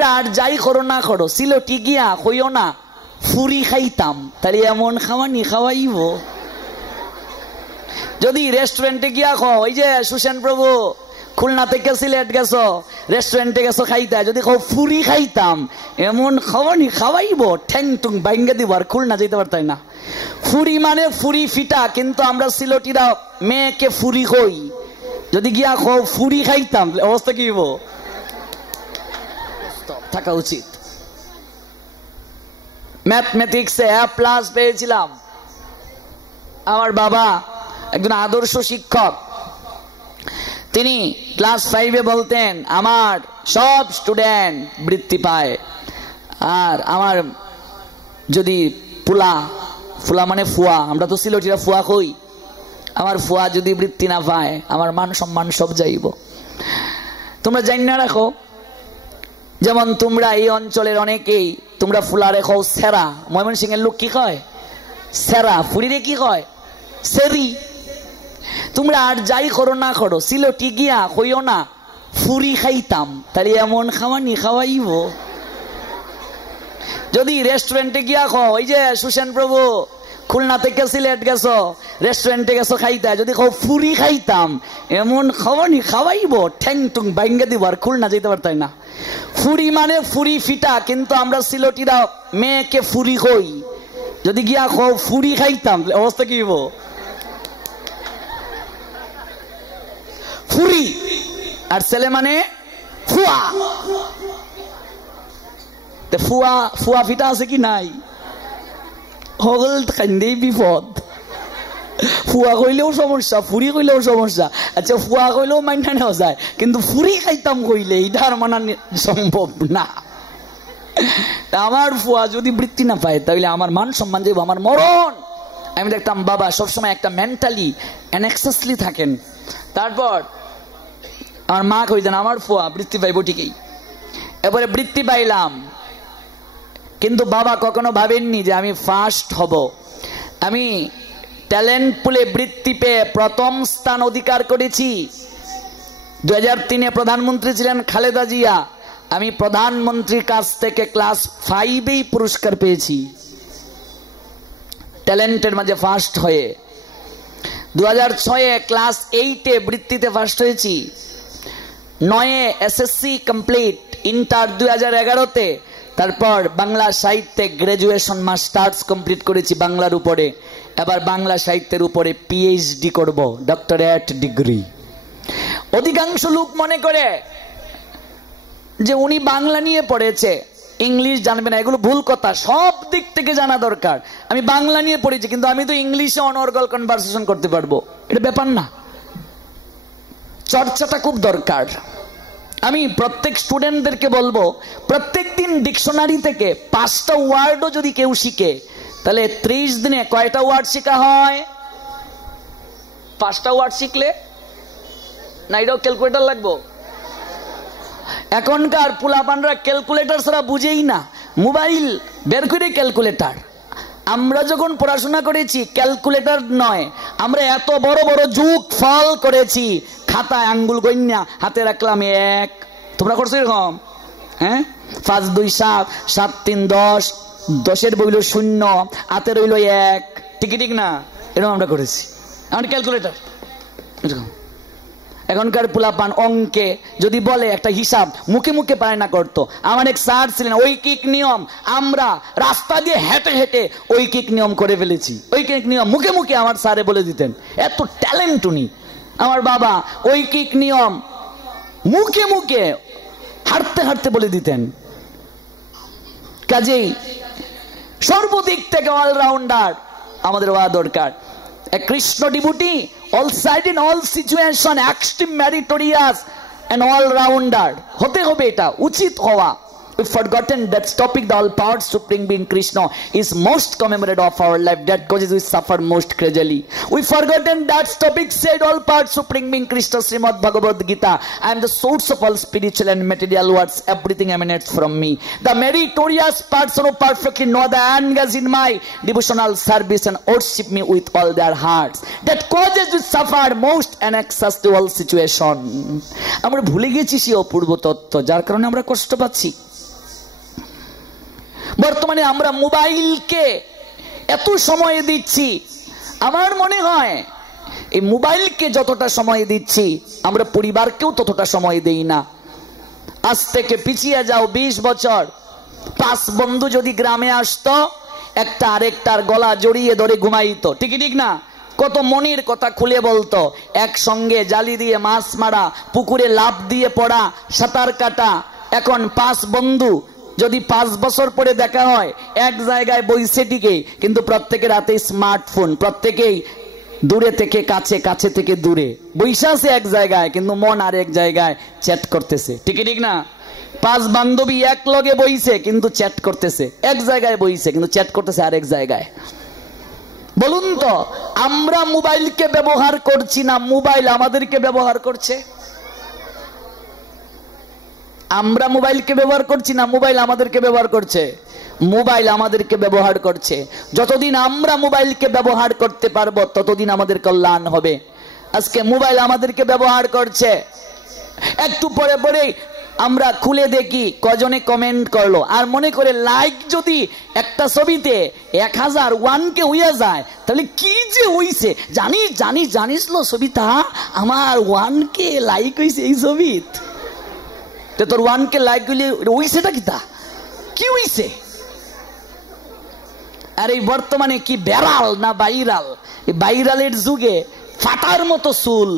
তোমরা আর যাই করো না করো সিলেটি গিয়া কইও না ফুরি খাইতাম, তাহলে এমন খাওয়ানি খাওয়াইব। যদি রেস্টুরেন্টে গিয়া খাও, ওই যে সুসেন প্রভু খুলনা থেকে সিলেট গেছো, রেস্টুরেন্টে গেছো খাইতে, যদি খাও ফুরি খাইতাম, এমন খাওয়ানি খাওয়াইব, ঠ্যাং টুং বাইঙ্গা দিব, আর খুলনা যেতে পারতাই না। ফুরি মানে ফুরি ফিটা, কিন্তু আমরা সিলেটিরা মেয়েকে ফুরি কই। যদি গিয়া খাও ফুরি খাইতাম, অবস্থা কি হইব? থাকা উচিত। ম্যাথমেটিক্সে A+ পেয়েছিলাম। আমার বাবা একজন আদর্শ শিক্ষক, তিনি ক্লাস 5-এ বলতেন আমার সব স্টুডেন্ট বৃত্তি পায়, আর আমার যদি ফুলা মানে ফুয়া, আমরা তো সিলেটিরা ফুয়া কই, আমার ফুয়া যদি বৃত্তি না পায় আমার মান সম্মান সব যাইব। তোমরা জানি না রাখো, যেমন তোমরা এই অঞ্চলের অনেকেই তোমরা ফুলা রেখো সেরা, ময়মনসিংহের লোক কি কয় সেরা, ফুরিরে কি কয় সেরি। তোমরা আর যাই করো না করো সিলেটি গিয়া কইও না ফুরি খাইতাম, তাহলে এমন খাওয়ানি খাওয়াইব। যদি রেস্টুরেন্টে গিয়া খাও, ওই যে সুসেন প্রভু খুলনা থেকে সিলেট গেছো, রেস্টুরেন্টে গেছো খাইতে, যদি খাও ফুরি খাইতাম, এমন খাওয়ানি খাওয়াইব, ঠ্যাং টুং বাইঙ্গা দিব, আর খুলনা যেতে পারতাই না। ফুরি মানে ফুরি ফিটা, কিন্তু আমরা সিলেটিরা মেয়েকে ফুরি কই। যদি গিয়া খাও ফুরি খাইতাম, অবস্থা কি হইব? ফুরি। আর ছেলে মানে ফুয়া। ফুয়া ফুয়া ফিটা আছে কি নাই? হগল কান্দেই বিপদ। ফুয়া কইলেও সমস্যা, ফুরি কইলেও সমস্যা। আচ্ছা ফুয়া কইলেও মাইনা নেওয়া যায়, কিন্তু ফুরি খাইতাম কইলে এটা আর মানা সম্ভব না। আমার ফুয়া যদি বৃত্তি না পায়, তাহলে আমার মান সম্মান যাইব, আমার মরণ। আমি দেখতাম বাবা সবসময় একটা মেন্টালি অ্যানেক্সাসলি থাকেন। তারপর আমার মা কইতেন আমার ফুয়া বৃত্তি পাইব ঠিকই। এরপরে বৃত্তি পাইলাম, কিন্তু বাবা কখনো ভাবেননি যে আমি ফার্স্ট হব। আমি ট্যালেন্ট পুলে বৃত্তি পেয়ে প্রথম স্থান অধিকার করেছি। 2003-এ প্রধানমন্ত্রী ছিলেন খালেদা জিয়া, আমি প্রধানমন্ত্রীর কাছ থেকে ক্লাস 5-এই পুরস্কার পেয়েছি ট্যালেন্টের মাঝে ফার্স্ট হয়ে। 2006-এ ক্লাস 8-এ বৃত্তিতে ফার্স্ট হয়েছি। 9-এ এসএসসি কমপ্লিট, ইন্টার 2011-তে। তারপর বাংলা সাহিত্যে গ্রাজুয়েশন মাস্টার্স কমপ্লিট করেছি বাংলার উপরে। এবার বাংলা সাহিত্যের উপরে পিএইচডি করব, ডক্টরেট ডিগ্রি। অধিকাংশ লোক মনে করে যে উনি বাংলা নিয়ে পড়েছে, ইংলিশ জানবে না। এগুলো ভুল কথা, সব দিক থেকে জানা দরকার। আমি বাংলা নিয়ে পড়েছি, কিন্তু আমি তো ইংলিশে অনর্গল কনভারসেশন করতে পারবো, এটা ব্যাপার না। চর্চাটা খুব দরকার। আমি প্রত্যেক স্টুডেন্টদেরকে বলবো, প্রত্যেক দিন ডিকশনারি থেকে 5টা ওয়ার্ডও যদি কেউ শিখে, তাহলে 30 দিনে কয়টা ওয়ার্ড শেখা হয়? 5টা ওয়ার্ড শিখলে না, এটাও ক্যালকুলেটর লাগবো। এখনকার পোলাপানরা ক্যালকুলেটর ছাড়া বুঝেই না, মোবাইল বের করে ক্যালকুলেটর। আমরা যখন পড়াশোনা করেছি ক্যালকুলেটর নয়, আমরা এত বড় বড় যোগ ফল করেছি, খাতায় আঙ্গুল গইন্যা হাতে রাখলাম 1। তোমরা করছো এরকম? হ্যাঁ, 5 2 7, 7 3 10, 10-এর বইল 0, হাতে রইল 1, ঠিক ঠিক না? এরকম আমরা করেছি। এখন ক্যালকুলেটর এরকম। এখনকার পোলাপান অঙ্কে যদি বলে একটা হিসাব মুখে মুখে পারে না করতো। আমার এক স্যার ছিলেন, ঐকিক নিয়ম আমরা রাস্তা দিয়ে হেঁটে হেঁটে ঐকিক নিয়ম করে ফেলেছি। ঐকিক নিয়ম মুখে মুখে আমার স্যারে বলে দিতেন, এত ট্যালেন্ট উনি। আমার বাবা ঐকিক নিয়ম মুখে মুখে হাঁটতে হাঁটতে বলে দিতেন। কাজেই সর্বদিক থেকে অলরাউন্ডার আমাদের হওয়া দরকার। A Krishna devotee, all side in all situation, extreme meritorious and all rounder. होते होबे এটা উচিত হওয়া। We've forgotten that topic, the all-powered supreme being Krishna is most commemorated of our life. That causes we suffer most crazily. We've forgotten that topic said all-powered supreme being Krishna, Srimad Bhagavad Gita. I am the source of all spiritual and material words. Everything emanates from me. The meritorious person who perfectly know the engage in my devotional service and worship me with all their hearts. That causes we suffer most and access to all situation. আমরা ভুলে গেছি সেই অপূর্ব তত্ত্ব, যার কারণে আমরা কষ্ট পাচ্ছি। বর্তমানে আমরা মোবাইলকে এত সময় দিচ্ছি, আমার মনে হয় এই মোবাইলকে যতটা সময় দিচ্ছি আমরা পরিবারকেও ততটা সময় দেই না। আজ থেকে পিছিয়ে যাও 20 বছর, 5 বন্ধু যদি গ্রামে আসতো, একটা আরেকটার গলা জড়িয়ে ধরে ঘুমাইতো, ঠিক ঠিক না? কত মনের কথা খুলে বলতো, একসঙ্গে জালি দিয়ে মাছ মারা, পুকুরে লাফ দিয়ে পড়া, সাঁতার কাটা। এখন 5 বন্ধু যদি 5 বছর পরে দেখা হয়, এক জায়গায় বইছে ঠিকই, কিন্তু প্রত্যেকের হাতে স্মার্টফোন, প্রত্যেকেই দূরে থেকে কাছে, কাছে থেকে দূরে, বইসা আছে এক জায়গায় কিন্তু মন আর এক জায়গায়, চ্যাট করতেছে, ঠিক ঠিক না? 5 বান্ধবী এক লগে বইছে কিন্তু চ্যাট করতেছে, এক জায়গায় বইছে কিন্তু চ্যাট করতেছে আরেক জায়গায়। বলুন তো, আমরা মোবাইলকে ব্যবহার করছি না মোবাইল আমাদেরকে ব্যবহার করছে? আমরা মোবাইলকে ব্যবহার করছি না মোবাইল আমাদেরকে ব্যবহার করছে? মোবাইল আমাদেরকে ব্যবহার করছে। যতদিন আমরা মোবাইলকে ব্যবহার করতে পারবো ততদিন আমাদের কল্যাণ হবে। আজকে মোবাইল আমাদেরকে ব্যবহার করছে, একটু পরে পরে আমরা খুলে দেখি কজনে কমেন্ট করলো, আর মনে করে লাইক যদি একটা ছবিতে 1001কে হইয়া যায় তাহলে কি যে হইছে, জানিস জানিস জানিস লো ছবিটা আমার 1K লাইক হইছে এই ছবিত, তোর 1K লাইক হইলে হইছেটা কিতা, কি হইছে? আর এই বর্তমানে কি বেড়াল না ভাইরাল, এই ভাইরালের যুগে ফাটার মতো চুল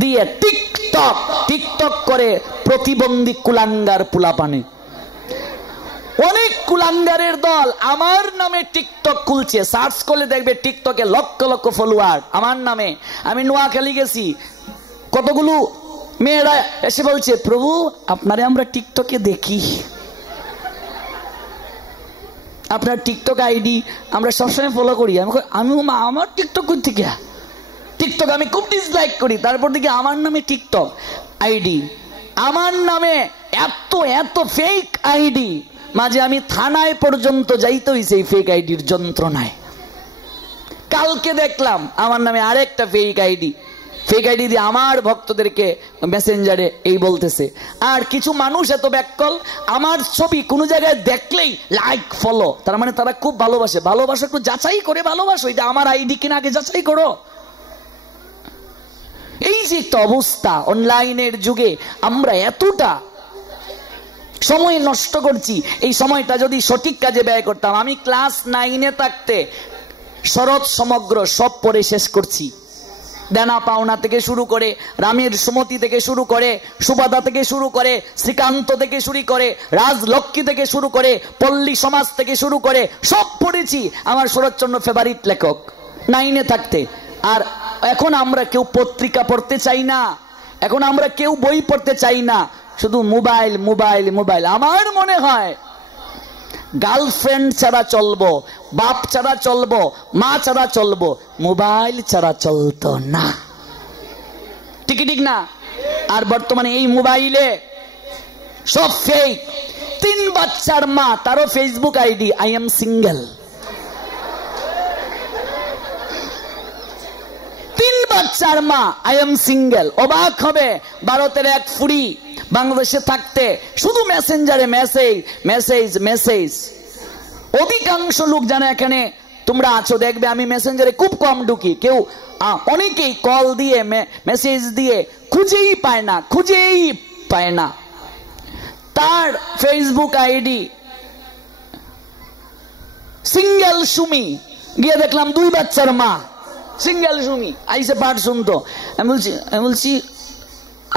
দিয়ে টিকটক টিকটক করে প্রতিবন্ধী কুলাঙ্গার পোলাপানে, অনেক কুলাঙ্গারের দল আমার নামে টিকটক খুলছে, সার্চ করলে দেখবে টিকটকে লক্ষ লক্ষ ফলোয়ার আমার নামে। আমি নোয়াখালী গেছি, কতগুলো মেয়েরা এসে বলছে, প্রভু আপনারে আমরা টিকটকে দেখি, আপনার টিকটক আইডি আমরা সবসময় ফলো করি। আমি আমার টিকটক করতে গিয়া টিকটক আমি খুব ডিসলাইক করি, তারপর দেখি আমার নামে টিকটক আইডি, আমার নামে এত এত ফেক আইডি, মাঝে আমি থানায় পর্যন্ত যাইতে হইছে এই ফেক আইডির যন্ত্রণায়। কালকে দেখলাম আমার নামে আরেকটা ফেক আইডি, ফেক আইডি দিয়ে আমার ভক্তদেরকে মেসেঞ্জারে এই বলতেছে। আর কিছু মানুষ এত ব্যাককল, আমার ছবি কোনো জায়গায় দেখলেই লাইক ফলো, তার মানে তারা খুব ভালোবাসে। ভালোবাসা একটু যাচাই করে ভালোবাসো, এটা আমার আইডি কিনা আগে যাচাই করো। এই যে একটা অবস্থা, অনলাইনের যুগে আমরা এতটা সময় নষ্ট করছি, এই সময়টা যদি সঠিক কাজে ব্যয় করতাম। আমি ক্লাস 9-এ থাকতে শরৎ সমগ্র সব পড়ে শেষ করছি, দেনা পাওনা থেকে শুরু করে, রামের সুমতি থেকে শুরু করে, সুবাদা থেকে শুরু করে, শ্রীকান্ত থেকে শুরু করে, রাজলক্ষ্মী থেকে শুরু করে, পল্লী সমাজ থেকে শুরু করে সব পড়েছি। আমার শরৎচন্দ্র ফেভারিট লেখক 9-এ থাকতে। আর এখন আমরা কেউ পত্রিকা পড়তে চাই না, এখন আমরা কেউ বই পড়তে চাই না, শুধু মোবাইল মোবাইল মোবাইল। আমার মনে হয় গার্লফ্রেন্ড ছাড়া চলবো, বাপ ছাড়া চলবো, মা ছাড়া চলবো, মোবাইল ছাড়া চলতো না, ঠিক ঠিক না? আর বর্তমানে এই মোবাইলে সব ফেক। 3 বাচ্চার মা, তারও Facebook ID, I am single. 3 বাচ্চার মা, আই এম সিঙ্গেল। অবাক হবে, ভারতের এক ফুড়ি বাংলাদেশে থাকতে শুধু মেসেঞ্জারে মেসেজ মেসেজ মেসেজ। অধিকাংশ লোক জানে এখানে তোমরা আছো, দেখবে আমি মেসেঞ্জারে খুব কম ঢুকি, কেউ অনেকেই কল দিয়ে মেসেজ দিয়ে খুঁজেই পায় না, খুঁজেই পায় না। তার ফেসবুক আইডি সিঙ্গেল সুমি, গিয়ে দেখলাম 2 বাচ্চার মা, সিঙ্গেল সুমি আইসে পাঠ শুনতো। আমি বলছি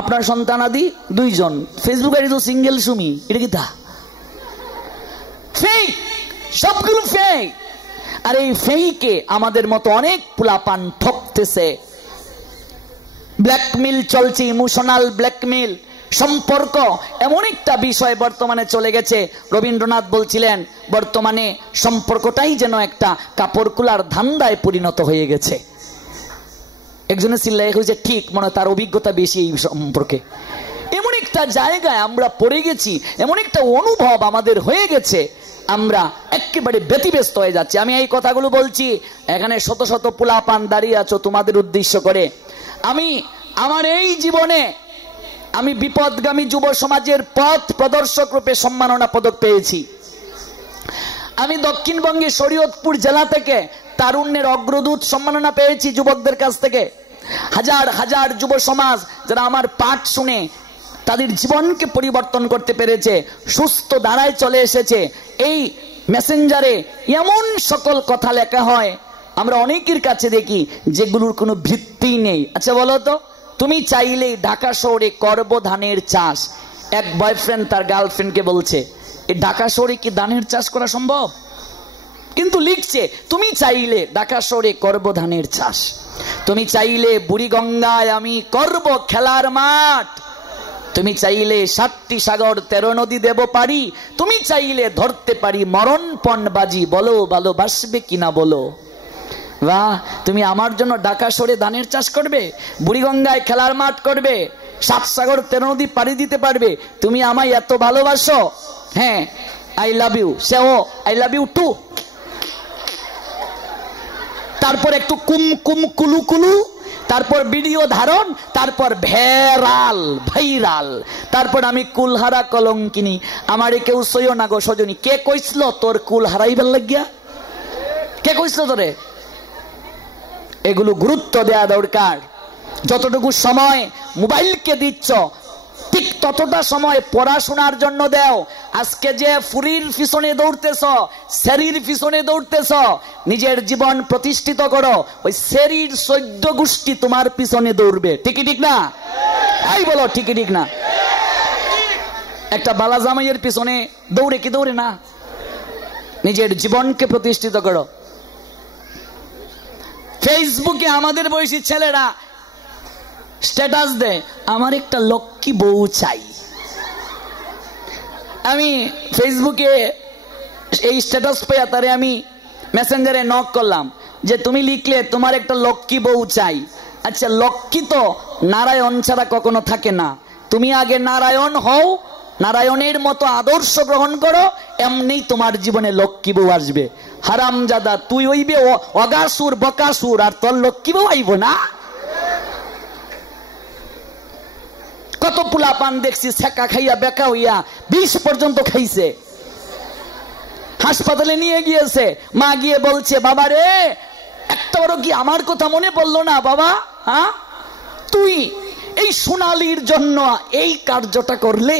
আপনার সন্তানাদি 2 জন, ফেসবুক আইডি তো সিঙ্গেল সুমি, এটা কি তা? ফেক, সবগুলো ফেক। আর এই ফেকে আমাদের মতো অনেক পোলাপান ঠকতেছে। ব্ল্যাকমেল চলছে, ইমোশনাল ব্ল্যাকমেল। সম্পর্ক এমন একটা বিষয় বর্তমানে চলে গেছে, রবীন্দ্রনাথ বলছিলেন বর্তমানে সম্পর্কটাই যেন একটা কাপড় কুলার ধান্দায় পরিণত হয়ে গেছে। একজনের চিল্লাই হয়েছে, ঠিক মনে তার অভিজ্ঞতা বেশি এই সম্পর্কে। এমন একটা জায়গায় আমরা পড়ে গেছি, এমন একটা অনুভব আমাদের হয়ে গেছে, আমরা একেবারে ব্যতিব্যস্ত হয়ে যাচ্ছি। আমি এই কথাগুলো বলছি, এখানে শত শত পোলাপান দাঁড়িয়ে আছো তোমাদের উদ্দেশ্য করে। আমি আমার এই জীবনে আমি বিপদগামী যুব সমাজের পথ প্রদর্শক রূপে সম্মাননা পদক পেয়েছি। আমি দক্ষিণবঙ্গের শরীয়তপুর জেলা থেকে তারুণ্যের অগ্রদূত সম্মাননা পেয়েছি যুবকদের কাছ থেকে। হাজার হাজার যুব সমাজ যারা আমার পাঠ শুনে তাদের জীবনকে পরিবর্তন করতে পেরেছে, সুস্থ ধারায় চলে এসেছে। এই মেসেঞ্জারে এমন সকল কথা লেখা হয় আমরা অনেকের কাছে দেখি যেগুলোর কোনো ভিত্তি নেই। আচ্ছা বলো তো, তুমি চাইলেই ঢাকা শহরে করব ধানের চাষ। এক বয়ফ্রেন্ড তার গার্লফ্রেন্ডকে বলছে, এই ঢাকা শহরে কি ধানের চাষ করা সম্ভব? কিন্তু লিখছে, তুমি চাইলে ঢাকা শহরে করব ধানের চাষ, তুমি চাইলে বুড়িগঙ্গায় আমি করব খেলার মাঠ, তুমি চাইলে 7টি সাগর 13 নদী দেব পারি, তুমি চাইলে ধরতে পারি মরণপণ বাজি, বলো ভালোবাসবে কিনা বলো। বাহ, তুমি আমার জন্য ঢাকা শহরে ধানের চাষ করবে, বুড়িগঙ্গায় খেলার মাঠ করবে, 7 সাগর 13 নদী পাড়ি দিতে পারবে, তুমি আমায় এত ভালোবাসো। হ্যাঁ, আই লাভ ইউ, সেও আই লাভ ইউ টু। তারপর একটু কুম কুম কুলু কুলু, তারপর ভিডিও ধারণ, তারপর ভাইরাল, তারপর আমি কুলহারা কলঙ্কিনী, আমারে কেউ সইও না গো সজনী। কে কইছিল তোর কুল হারাইবার লাগিয়া? কে কইছিল তোরে? এগুলো গুরুত্ব দেয়া দরকার। যতটুকু সময় মোবাইলকে দিচ্ছ ঠিক ততটা সময় পড়াশোনার জন্য দাও। আজকে যে ফুরির পিছনে দৌড়তেছ, শরীর পিছনে দৌড়তেছ, নিজের জীবন প্রতিষ্ঠিত করো, ওই শরীর 14 গোষ্ঠী তোমার পিছনে দৌড়বে। ঠিকই ঠিক না? এই বলো ঠিকই ঠিক না? একটা বালা জামাইয়ের পিছনে দৌড়ে কি দৌড়ে না? নিজের জীবনকে প্রতিষ্ঠিত করো। ফেসবুকে আমাদের বয়সী ছেলেরা স্ট্যাটাস দেয়, আমার একটা লক্ষ্মী বউ চাই। আমি ফেসবুকে এই স্ট্যাটাস পেয়ে তারে আমি মেসেঞ্জারে নক করলাম যে তুমি লিখলে তোমার একটা লক্ষ্মী বউ চাই। আচ্ছা, লক্ষ্মী তো নারায়ণ ছাড়া কখনো থাকে না। তুমি আগে নারায়ণ হও, নারায়ণের মতো আদর্শ গ্রহণ করো, এমনি তোমার জীবনে লক্ষ্মী বউ আসবে। হারামজাদা, তুই হইবে অগাসুর বকাসুর, আর তোর লক্ষ্মী বউ আইব না? কত পোলা পান দেখছি ছেকা খাইয়া বেকা হইয়া 20 পর্যন্ত খাইছে, হাসপাতালে নিয়ে গিয়েছে, মা গিয়ে বলছে, বাবা রে একটা বড় কি আমার কথা মনে পড়লো না বাবা? হ্যাঁ, তুই এই সোনালির জন্য এই কার্যটা করলে।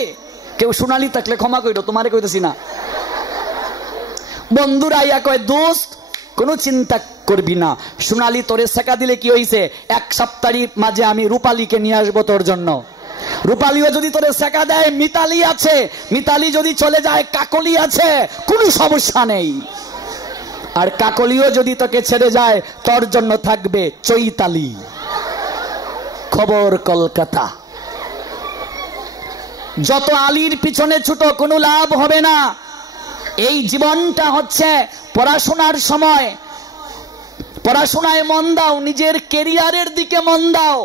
কেউ সোনালি থাকলে ক্ষমা কইরো, তোমারে কইতেছি না। বন্ধুরা ইয়া কয়, দোস্ত কোনো চিন্তা করবি না, সোনালি তোরে ছেকা দিলে কি হইছে, 1 সপ্তাহের মাঝে আমি রূপালীকে নিয়ে আসবো তোর জন্য। রূপালীও যদি তোরে ছেকা দেয়, মিতালি আছে, মিতালি যদি চলে যায়, কাকলি আছে, কোনো সমস্যা নেই। আর কাকলিও যদি তোকে ছেড়ে যায়, তোর জন্য থাকবে চৈতালি। খবর কলকাতা। যত আলীর পিছনে ছুটো, কোনো লাভ হবে না। এই জীবনটা হচ্ছে পড়াশোনার সময়, পড়াশোনায় মন দাও, নিজের কেরিয়ারের দিকে মন দাও,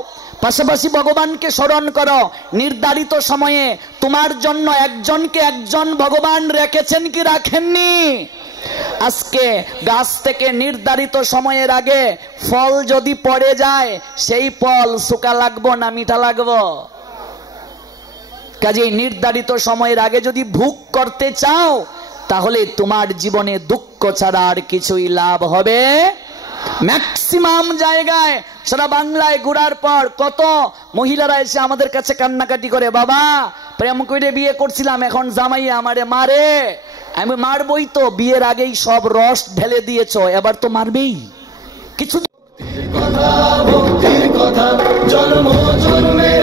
পাশাপাশি ভগবানকে স্মরণ করো। নির্ধারিত সময়ে তোমার জন্য একজনকে একজন ভগবান রেখেছেন কি রাখেননি? আজকে গাছ থেকে নির্ধারিত সময়ের আগে ফল যদি পড়ে যায়, সেই ফল শুকা লাগবো না মিঠা লাগবো? কাজেই নির্ধারিত সময়ের আগে যদি ভোগ করতে চাও, তাহলে তোমার জীবনে দুঃখ ছাড়া আর কিছুই লাভ হবে। ম্যাক্সিমাম জায়গায় সারা বাংলায় ঘোরার পর কত মহিলারা এসে আমাদের কাছে কান্নাকাটি করে, বাবা প্রেম করে বিয়ে করছিলাম, এখন জামাই আমারে মারে। আমি মারবই তো, বিয়ের আগেই সব রস ঢেলে দিয়েছ, এবার তো মারবেই। কিছু কথা জন্ম জন্মে